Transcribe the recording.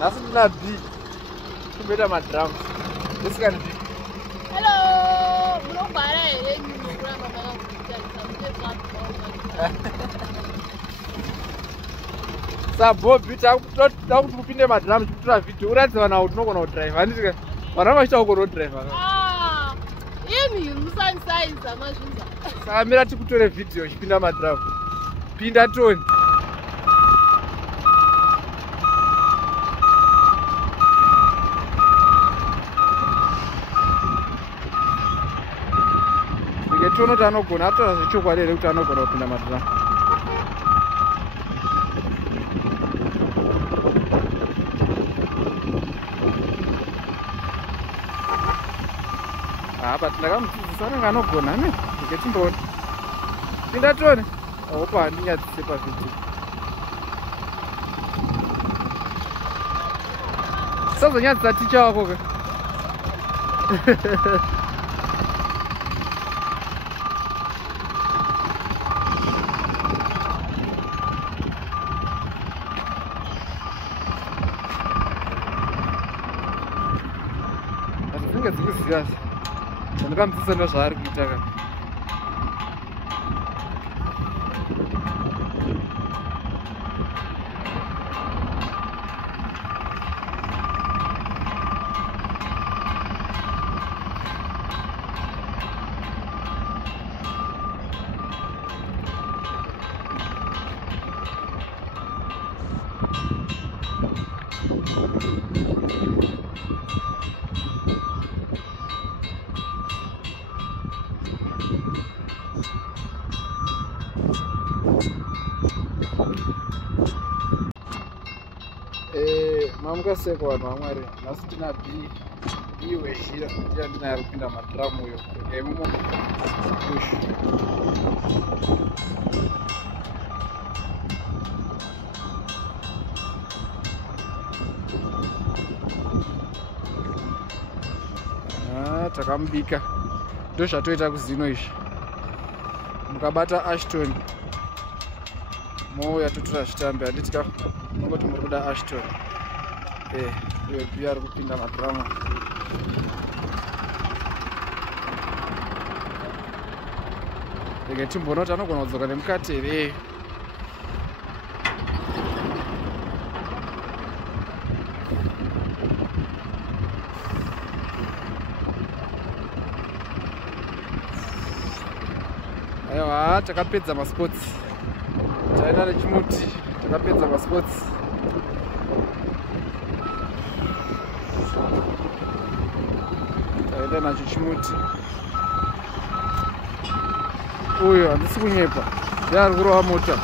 Nasi ndina B. Kumeta madrums. This can be. Hello. Munogara here kuramba Sabobi takuti kupinde madrums kutora video uratidza vanhu kuti unogona kudrive handiti vanhu vachita kugona kudrive imi musanisaiza mazvinza saka mira tikutore video uchipinda madrum pinda toni ike tionoti anogona atora zvechokwadi here kuti anogona kupinda madrum apa tindakamudzidzisa anenge anogona ne ike timboona pinda toni opa handinyadzise pavhidhiyo sazonyadzisa ticha wako ka asi dzinge dzikuzivasa ndakamudzidzisa ndozvaari kuita ka mamukaseko vanhu vamwari nhasi ndina b wezhira ndiya ndinaya kupinda madhiramu uyo emumo ushu takamubika ndo zvatoita kuzino izvi mukabata Ashton mouya totora zvitambi handitika nongoti muri kuda Ashton iyo pia ari kupinda madhirama ike timboona kuti anogona kudzoka nemukati here aiwa takapedza masports taenda nechimuti takapedza masports taenda nacho chimuti uyo handisi kunyepa ndeari kurova mota